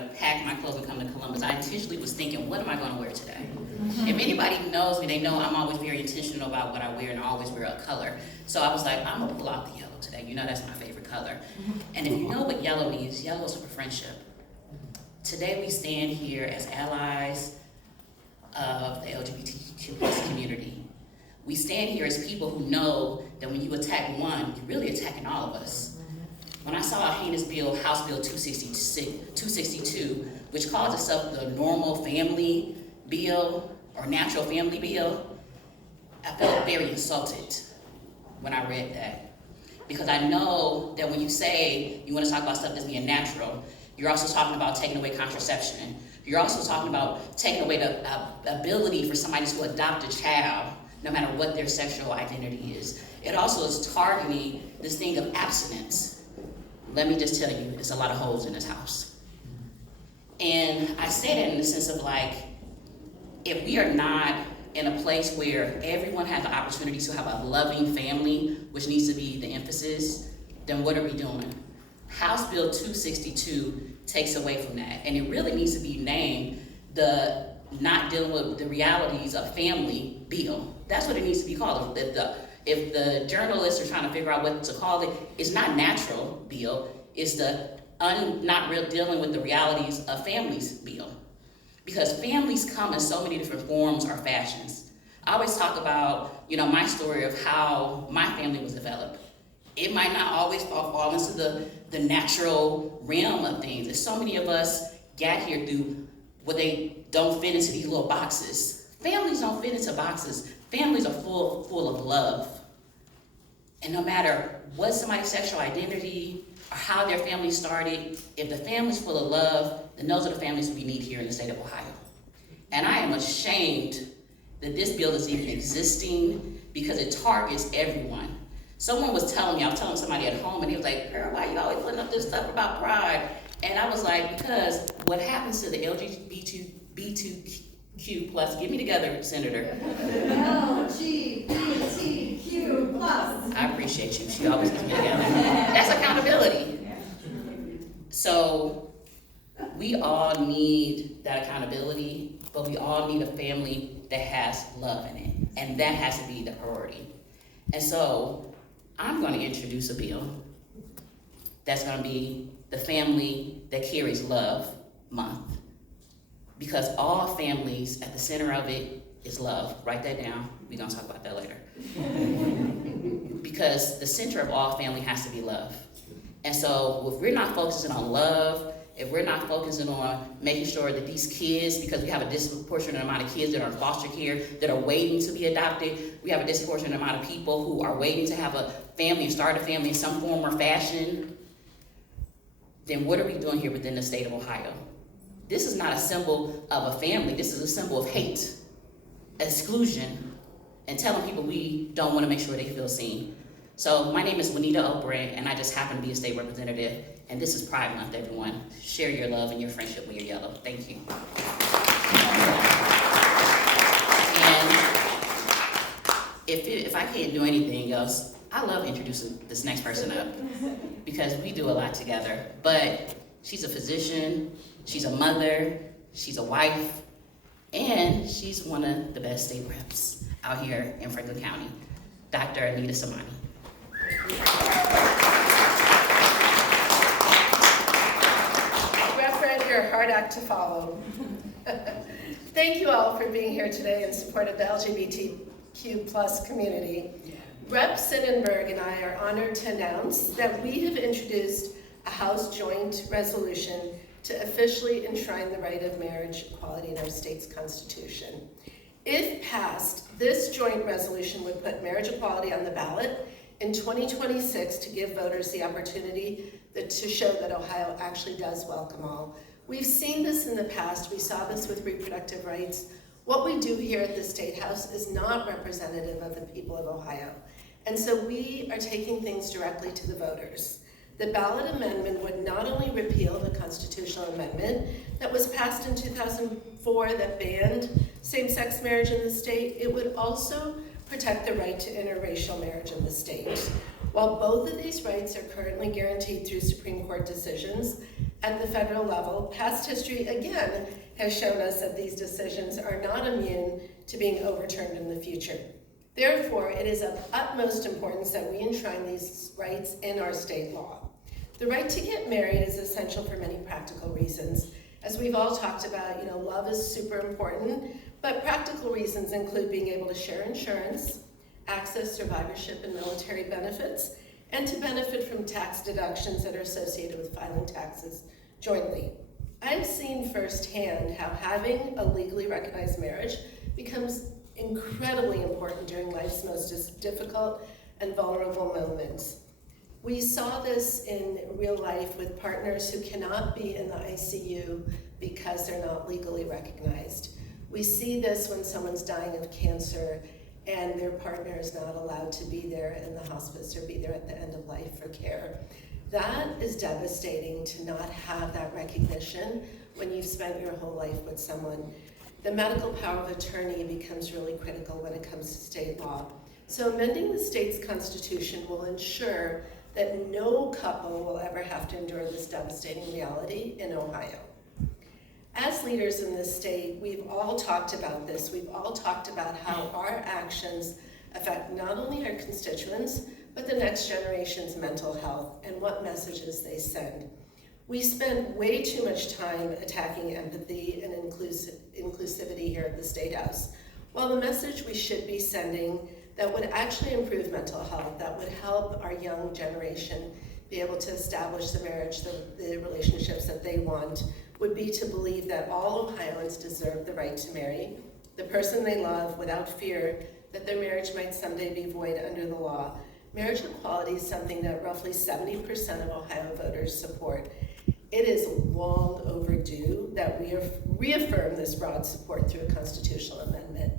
pack my clothes and come to Columbus, I intentionally was thinking, what am I going to wear today? If anybody knows me, they know I'm always very intentional about what I wear, and I always wear a color. So I was like, I'm going to pull out the yellow today. You know that's my favorite color. And if you know what yellow means, yellow is for friendship. Today we stand here as allies of the LGBTQ+ community. We stand here as people who know that when you attack one, you're really attacking all of us. When I saw a heinous bill, House Bill 262, which calls itself the normal family bill or natural family bill, I felt very insulted when I read that. Because I know that when you say you want to talk about stuff that's being natural, you're also talking about taking away contraception. You're also talking about taking away the ability for somebody to adopt a child, no matter what their sexual identity is. It also is targeting this thing of abstinence. Let me just tell you, there's a lot of holes in this house. And I say that in the sense of like, if we are not in a place where everyone has the opportunity to have a loving family, which needs to be the emphasis, then what are we doing? House Bill 262 takes away from that. And it really needs to be named the not dealing with the realities of family bill. That's what it needs to be called. If the journalists are trying to figure out what to call it, it's not natural bill, it's the not real dealing with the realities of families bill. Because families come in so many different forms or fashions. I always talk about, my story of how my family was developed. It might not always fall into the natural realm of things. There's so many of us got here through what they don't fit into these little boxes. Families don't fit into boxes. Families are full of love. And no matter what somebody's sexual identity or how their family started, if the family's full of love, then those are the families we need here in the state of Ohio. And I am ashamed that this bill is even existing because it targets everyone. Someone was telling me, I was telling somebody at home, and he was like, girl, why you always putting up this stuff about pride? And I was like, because what happens to the LGBTQ+, get me together, Senator. LGBTQ+. I appreciate you. She always gets me together. That's accountability. So we all need that accountability, but we all need a family that has love in it. And that has to be the priority. And so I'm going to introduce a bill that's going to be the Family That Carries Love Month. Because all families, at the center of it is love. Write that down. We're going to talk about that later. Because the center of all family has to be love. And so if we're not focusing on love, if we're not focusing on making sure that these kids, because we have a disproportionate amount of kids that are in foster care, that are waiting to be adopted, we have a disproportionate amount of people who are waiting to have a family and start a family in some form or fashion, then what are we doing here within the state of Ohio? This is not a symbol of a family. This is a symbol of hate, exclusion, and telling people we don't want to make sure they feel seen. So my name is Juanita O'Brien, and I just happen to be a state representative. And this is Pride Month, everyone. Share your love and your friendship when you're yellow. Thank you. And if I can't do anything else, I love introducing this next person up because we do a lot together. But she's a physician, she's a mother, she's a wife, and she's one of the best state reps out here in Franklin County, Dr. Anita Samani. Reverend, you're a hard act to follow. Thank you all for being here today in support of the LGBTQ+ community. Rep. Sonnenberg and I are honored to announce that we have introduced a House joint resolution to officially enshrine the right of marriage equality in our state's constitution. If passed, this joint resolution would put marriage equality on the ballot in 2026 to give voters the opportunity to show that Ohio actually does welcome all. We've seen this in the past. We saw this with reproductive rights. What we do here at the State House is not representative of the people of Ohio. And so we are taking things directly to the voters. The ballot amendment would not only repeal the constitutional amendment that was passed in 2004 that banned same-sex marriage in the state, it would also protect the right to interracial marriage in the state. While both of these rights are currently guaranteed through Supreme Court decisions, At the federal level, past history again has shown us that these decisions are not immune to being overturned in the future. Therefore, it is of utmost importance that we enshrine these rights in our state law. The right to get married is essential for many practical reasons. As we've all talked about, love is super important, but practical reasons include being able to share insurance, access survivorship and military benefits, and to benefit from tax deductions that are associated with filing taxes jointly. I've seen firsthand how having a legally recognized marriage becomes incredibly important during life's most difficult and vulnerable moments. We saw this in real life with partners who cannot be in the ICU because they're not legally recognized. We see this when someone's dying of cancer and their partner is not allowed to be there in the hospice or be there at the end of life for care. That is devastating to not have that recognition when you've spent your whole life with someone. The medical power of attorney becomes really critical when it comes to state law. So amending the state's constitution will ensure that no couple will ever have to endure this devastating reality in Ohio. As leaders in this state, we've all talked about this. We've all talked about how our actions affect not only our constituents, but the next generation's mental health and what messages they send. We spend way too much time attacking empathy and inclusivity here at the State House, while the message we should be sending that would actually improve mental health, that would help our young generation be able to establish the marriage, the relationships that they want, would be to believe that all Ohioans deserve the right to marry the person they love without fear that their marriage might someday be void under the law. Marriage equality is something that roughly 70% of Ohio voters support. It is long overdue that we reaffirm this broad support through a constitutional amendment.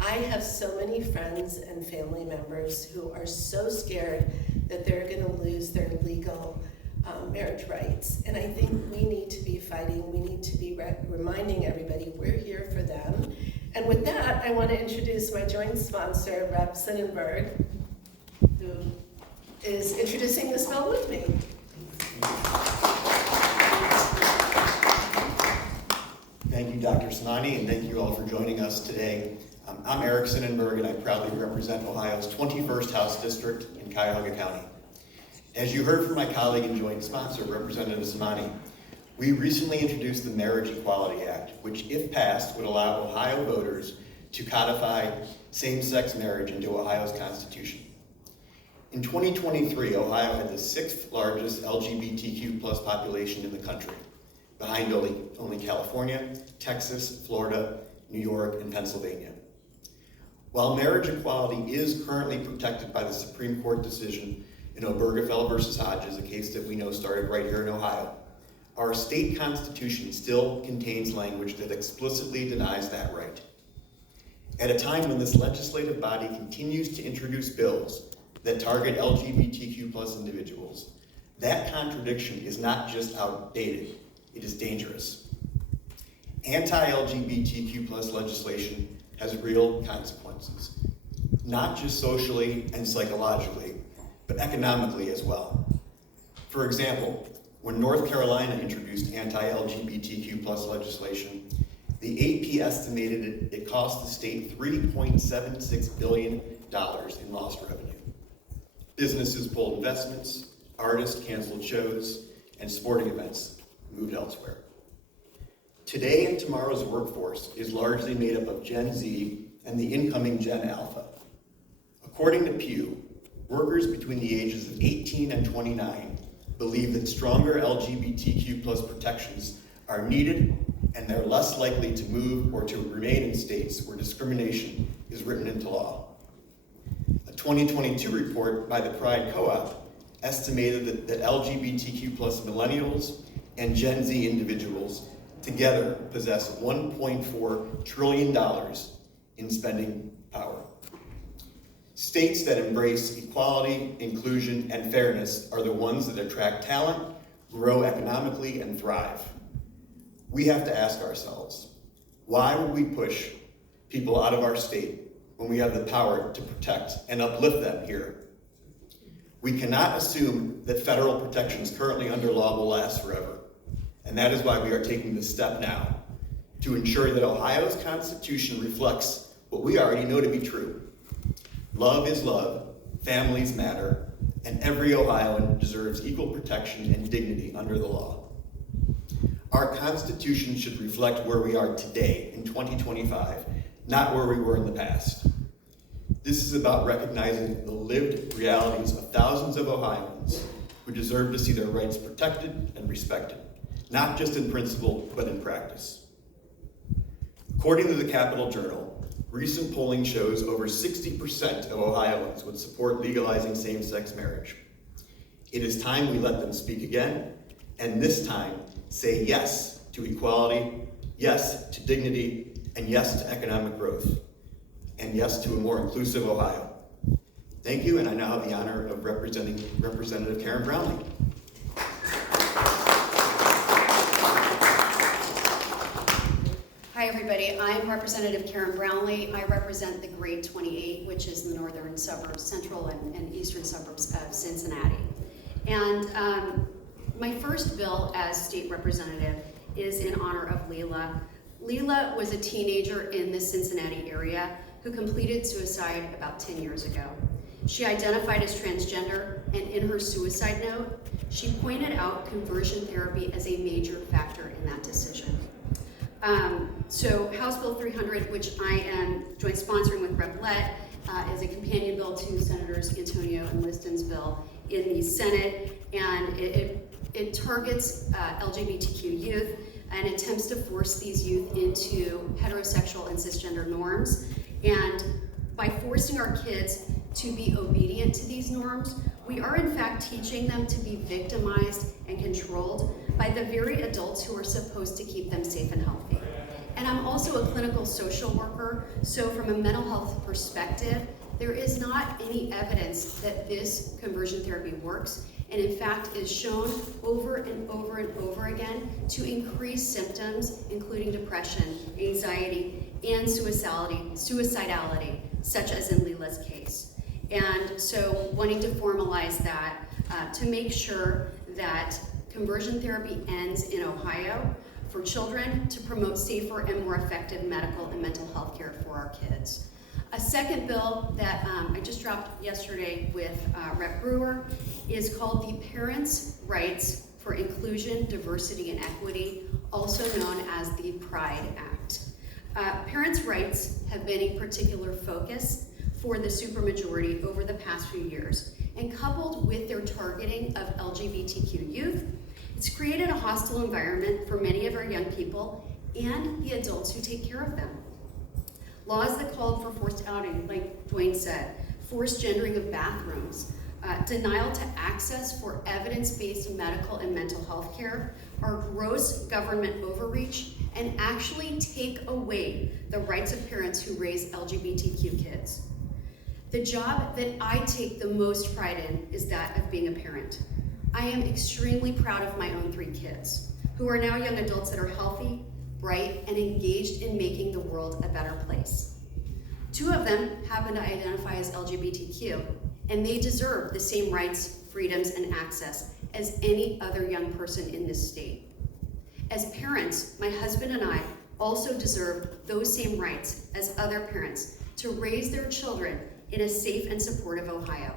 I have so many friends and family members who are so scared that they're going to lose their legal marriage rights. And I think we need to be fighting. We need to be reminding everybody we're here for them. And with that, I want to introduce my joint sponsor, Rep. Sonnenberg, who is introducing this bill with me. Thank you, Dr. Samani, and thank you all for joining us today. I'm Eric Sonnenberg, and I proudly represent Ohio's 21st House District in Cuyahoga County. As you heard from my colleague and joint sponsor, Representative Samani, we recently introduced the Marriage Equality Act, which, if passed, would allow Ohio voters to codify same-sex marriage into Ohio's Constitution. In 2023, Ohio had the 6th largest LGBTQ+ population in the country, behind only California, Texas, Florida, New York, and Pennsylvania. While marriage equality is currently protected by the Supreme Court decision in Obergefell versus Hodges, a case that we know started right here in Ohio, our state constitution still contains language that explicitly denies that right. At a time when this legislative body continues to introduce bills that target LGBTQ+ individuals, that contradiction is not just outdated, it is dangerous. Anti-LGBTQ+ legislation has real consequences, not just socially and psychologically, but economically as well. For example, when North Carolina introduced anti-LGBTQ+ legislation, the AP estimated it cost the state $3.76 billion in lost revenue. Businesses pulled investments, artists canceled shows, and sporting events moved elsewhere. Today and tomorrow's workforce is largely made up of Gen Z and the incoming Gen Alpha. According to Pew, workers between the ages of 18 and 29 believe that stronger LGBTQ+ protections are needed, and they're less likely to move or to remain in states where discrimination is written into law. A 2022 report by the Pride Co-op estimated that LGBTQ+ millennials and Gen Z individuals together possess $1.4 trillion in spending power. States that embrace equality, inclusion, and fairness are the ones that attract talent, grow economically, and thrive. We have to ask ourselves, why would we push people out of our state when we have the power to protect and uplift them here? We cannot assume that federal protections currently under law will last forever. And that is why we are taking this step now to ensure that Ohio's Constitution reflects what we already know to be true. Love is love, families matter, and every Ohioan deserves equal protection and dignity under the law. Our Constitution should reflect where we are today in 2025, not where we were in the past. This is about recognizing the lived realities of thousands of Ohioans who deserve to see their rights protected and respected, not just in principle, but in practice. According to the Capital Journal, recent polling shows over 60% of Ohioans would support legalizing same-sex marriage. It is time we let them speak again, and this time say yes to equality, yes to dignity, and yes to economic growth, and yes to a more inclusive Ohio. Thank you, and I now have the honor of representing Representative Karen Brownlee. Hi everybody, I'm Representative Karen Brownlee. I represent the Grade 28, which is the northern suburbs, central and eastern suburbs of Cincinnati. And my first bill as state representative is in honor of Leela. Leela was a teenager in the Cincinnati area who completed suicide about 10 years ago. She identified as transgender, and in her suicide note, she pointed out conversion therapy as a major factor in that decision. So House Bill 300, which I am joint sponsoring with Rep. Lett, is a companion bill to Senators Antonio and Liston's bill in the Senate, and it targets LGBTQ youth and attempts to force these youth into heterosexual and cisgender norms. And by forcing our kids to be obedient to these norms, we are in fact teaching them to be victimized and controlled by the very adults who are supposed to keep them safe and healthy. And I'm also a clinical social worker, so from a mental health perspective, there is not any evidence that this conversion therapy works, and in fact is shown over and over and over again to increase symptoms, including depression, anxiety, and suicidality, such as in Leela's case. And so wanting to formalize that to make sure that conversion therapy ends in Ohio for children to promote safer and more effective medical and mental health care for our kids. A second bill that I just dropped yesterday with Rep. Brewer is called the Parents' Rights for Inclusion, Diversity, and Equity, also known as the PRIDE Act. Parents' rights have been a particular focus for the supermajority over the past few years, and coupled with their targeting of LGBTQ youth, it's created a hostile environment for many of our young people and the adults who take care of them. Laws that called for forced outing, like Dwayne said, forced gendering of bathrooms, denial to access for evidence-based medical and mental health care are gross government overreach and actually take away the rights of parents who raise LGBTQ kids. The job that I take the most pride in is that of being a parent. I am extremely proud of my own 3 kids, who are now young adults that are healthy, bright, and engaged in making the world a better place. 2 of them happen to identify as LGBTQ, and they deserve the same rights, freedoms, and access as any other young person in this state. As parents, my husband and I also deserve those same rights as other parents to raise their children in a safe and supportive Ohio.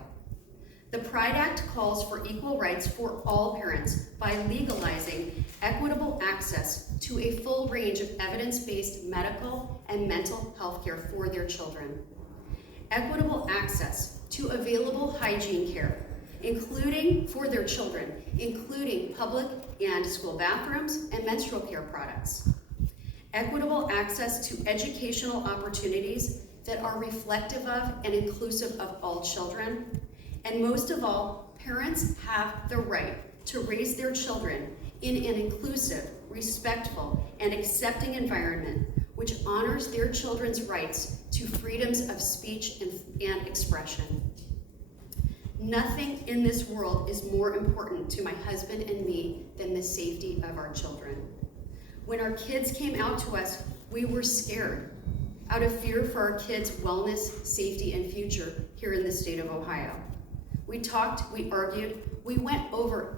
The PRIDE Act calls for equal rights for all parents by legalizing equitable access to a full range of evidence-based medical and mental health care for their children. Equitable access to available hygiene care, including for their children, including public and school bathrooms and menstrual care products. Equitable access to educational opportunities that are reflective of and inclusive of all children. And most of all, parents have the right to raise their children in an inclusive, respectful, and accepting environment which honors their children's rights to freedoms of speech and expression. Nothing in this world is more important to my husband and me than the safety of our children. When our kids came out to us, we were scared, out of fear for our kids' wellness, safety, and future here in the state of Ohio. We talked, we argued, we went over